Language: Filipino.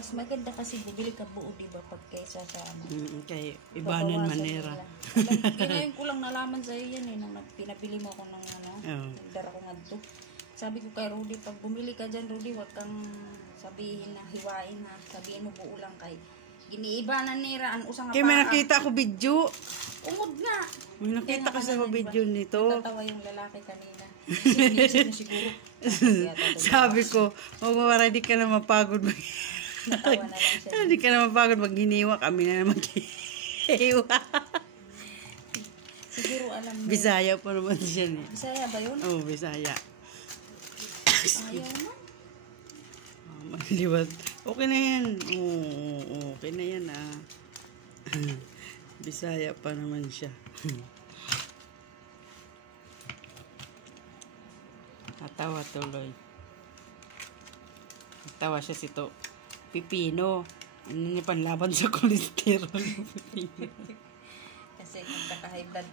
Mas maganda kasi bumili ka buo, diba, pag kaysa sa ano. Kay Ibanan Manera. Ngayon ko lang nalaman sa'yo yan eh, nung pinabili mo ako ng ano, nagdara ko nga ito. Sabi ko kay Rudy, pag bumili ka dyan, Rudy, huwag kang sabihin na hiwain ha. Sabihin mo buo lang kay Ibanan Nera, ang usang Kaya may nakita ako video. Umod nga. May nakita kasi ako video nito. Natawa yung lalaki kanina. Sinisip na siguro. Sabi ko, para di ka na mapagod. Natawa na lang siya. Hindi ka na mapagod. Maghiniwa kami na maghiniwa. Siguro alam mo. Bisaya pa naman siya eh. Bisaya ba yun? Oo, Bisaya. Ayaw na. Maliwat. Okay na yan. Oo, okay na yan ah. Bisaya pa naman siya. Natawa tuloy. Natawa siya sito. Pipino. Ano niya panlaban sa kolesterol? Kasi magkaka-high blood